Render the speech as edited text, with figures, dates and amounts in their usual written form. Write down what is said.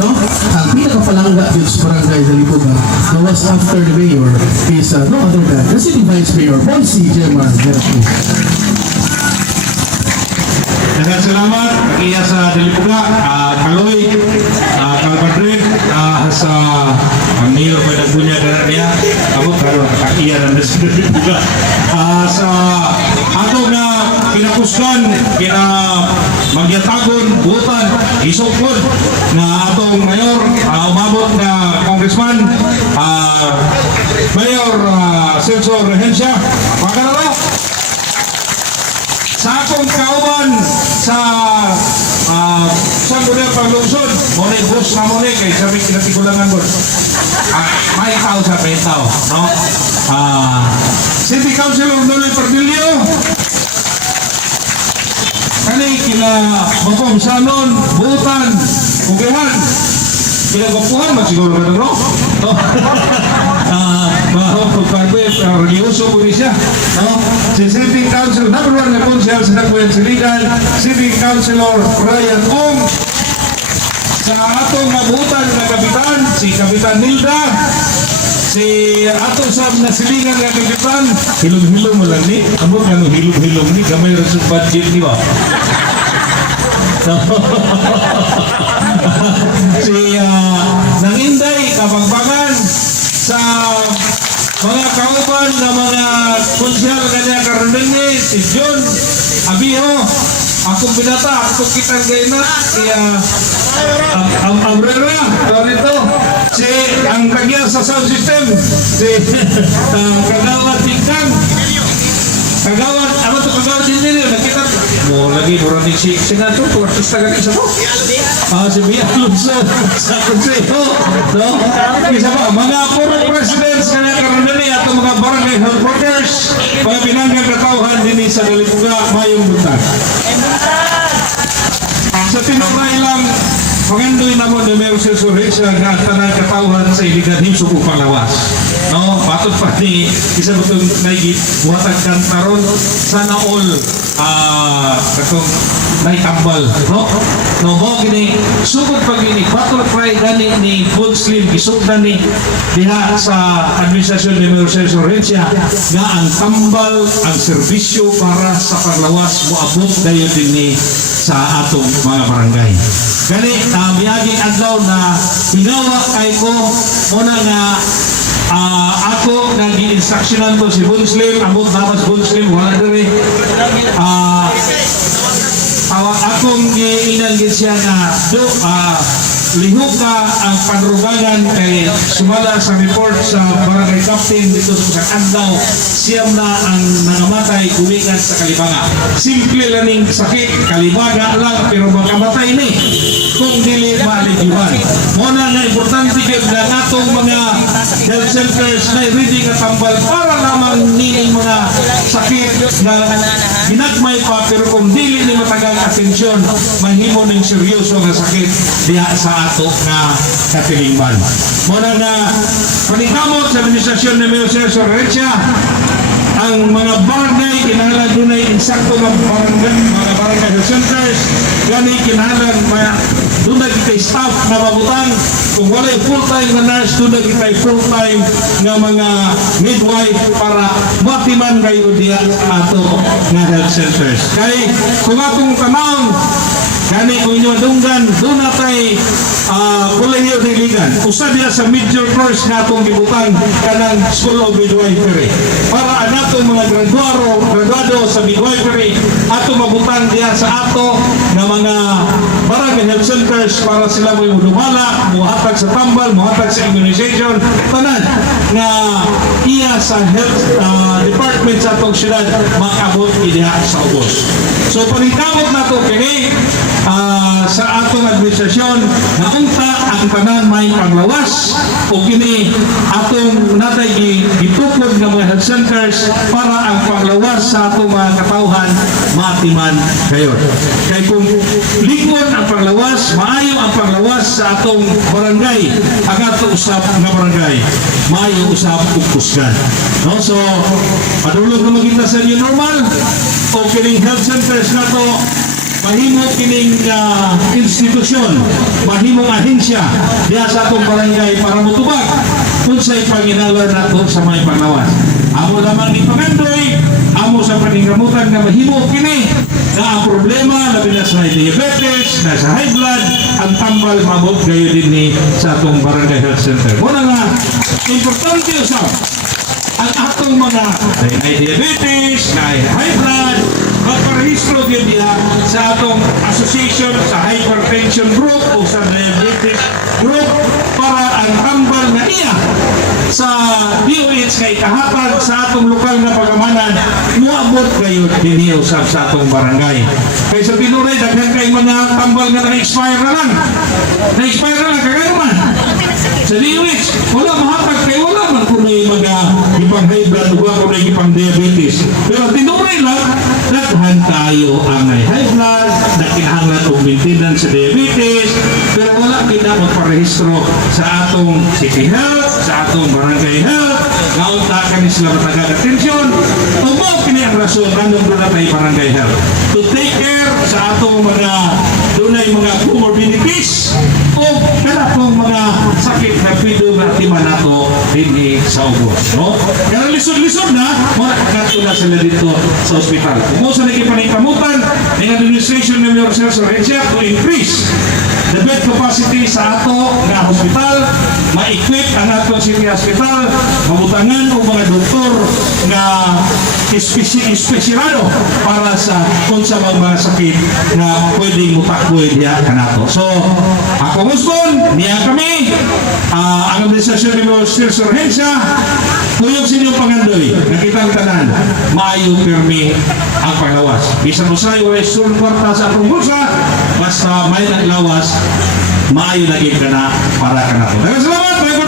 no? Ang pinakapalangga dito sa barangay Dalipuga na was after the mayor is no other than the city vice mayor, Bonsi Gemma Gerardo. Daghang salamat iya sa Dalipuga, Kaloy, Kalpadre, sa mayor pa nagbunya ganun niya. Amo karon iya na sa Dalipuga. Sa ato na pinakuskan, magyatagon, butan, isukod na atong mayor, umabot na congressman, Mayor Celso Regencia. Magkano sa akong kauban sa Sangguniang Paglungsod, muna boss na muna kay sabi kinatigulangan ko. May tao sa may tao, no? City Councilor Nonoy Pardilio, kani kila Bapong Sanon, Butan, Kugihan, kila Bapuhan, magsiguro ka na, no? Religyoso po siya, no? Si City Council, number 1 na konsel sa Nagbuyan Siligan, City Councilor Ryan Ong, sa atong mabutan na kapitan, si Kapitan Nilda, si ato sab na silingan nga kapitan, hilom-hilom mo lang ni, amot nga no hilom-hilom ni, gamay rin sa budget ni ba? Si Nanginday, Kapangpangan, sa mga kauban na mga konsyal kanya karunini, si John Abiho, akong binata, akong kitang gayna, kaya Abrera, ito, si ang kagya sa sound system, si Kagawad Tingkang, Kagawad, ano to Kagawad din nakita mo lagi, murang din si Senator, artista ka isa mo. Si Bia Alonso, sa konseho, no? Isa pa, mga former presidents kanya karoon din ato mga barangay health workers, mga pinanggang katauhan din sa Dalipuga, mayong buntag. Sa tinuray lang, pangandoy na mo na Mayor Celso Regencia nga tanang katauhan sa iligan himsok upang lawas. No, patod pa ni isa mo itong naigit buhatag kantaron sana all katong naitambal, no? No, mo gini sugod pag ini patod pa gani ni Food Slim gisugdan ni diha sa administrasyon ni Mayor Celso Regencia nga ang tambal ang serbisyo para sa paglawas moabot dayon din ni sa atong mga barangay. Gani miyaging adlaw na hinawa kay ko muna nga ako na gi-instructionan ko si Bunslim, amot dapat Bunslim, wala diri. Akong gi-inanggit siya na lihok ka ang panrugagan kay sumala sa report sa barangay captain dito sa Andaw, siyam na ang nangamatay gumikan sa Kalibanga. Simple laning sakit, Kalibaga lang, pero makamatay ni kung dili maligiwan. Muna nga importante kayo na natong mga health centers na ready nga tambal para lamang nining mga sakit na ginagmay pa, pero kung dili ni matagang atensyon, mahimo ng seryoso nga sakit diha sa ato nga katilingban. Muna nga panikamot sa administrasyon ni Mayor Celso Regencia, ang mga barangay kinahanglan dunay insakto nga mga barangay health centers, gani kinahanglan dunay kitay staff na mabutang, kung walay full-time na nurse, dunay kitay full-time nga mga midwife para matiman kayo diya ato nga health centers. Kay kung atong tanawon gani kung inyo dunggan, doon natay kolehiyo diligan. Usa diya sa major course nga itong gibutang kanang School of Midwifery. Para ang atong mga graduado sa midwifery, ato mabutang diya sa ato na mga barangay health centers para sila mo dumala, muhatag sa tambal, muhatag sa immunization, tanan nga iya sa health department sa atong syudad makabot diha sa ubos. So panikamot na ito kini sa atong administrasyon na unta ang tanan may panglawas o kini atong natay gitukod ng mga health centers para ang panglawas sa atong mga katauhan matiman kayo. Kaya kung likod ang panglawas, maayo ang panglawas sa atong barangay, ang atong usap na barangay, maayo usap ug kusgan. No? So, padulog na magkita sa new normal o kining health centers na to mahimo kining institusyon, mahimong ahensya diha sa atong barangay para motubag unsay panginalan nato sa may panglawas. Amo lamang ni Pangandoy, amo sa paningkamutan nga mahimo kini na ang problema labi na sa diabetes, na sa high blood, ang tambal mabot kayo din ni sa atong barangay health center. Muna nga, importante usap ang atong mga na diabetes, na high blood, magparehistro din diha sa atong association sa hypertension group o sa diabetes group para ang tambal na iya sa DOH kay kahatag sa atong lokal na pagamanan muabot kayo din usab sa atong barangay. Kay sa tinuray daghan kay mga tambal nga na-expire na lang. Na-expire na lang kagano man. Sa DOH wala mahatag kay wala man kung may mga ipang high blood o kung may ipang diabetes. Pero tinuray lang daghan tayo ang high blood, na kinahanglan og maintenance sa diabetes, pero wala kita magparehistro sa atong city health, sa atong barangay health, naunta kami sila matagad atensyon. Umaw kini ang rason kanang doon tayo barangay health. To take care sa atong mga dunay mga comorbidities o kaya pong mga sakit na pido na tima nato din sa ubos. No? Kaya lisod-lisod na, makakato na sila dito sa ospital. Kung sa nagkipanikamutan, ng administration ng Mayor Celso Rencia to increase the bed capacity sa ato nga hospital, ma-equip ang ato city hospital, mabutangan o mga doktor nga espesyalado para sa kung sa mga sakit na pwedeng mutakboy diya kanato. So, ako musbon, niya kami, ang administrasyon ni Mayor Celso Rencia, kuyog sa inyong Pangandoy, nakitang tanan, maayo pirmi ang panglawas. Bisan mo sa'yo, ay sulong kwarta sa atong bulsa, basta may naglawas, maayo na ka na para ka na. Salamat!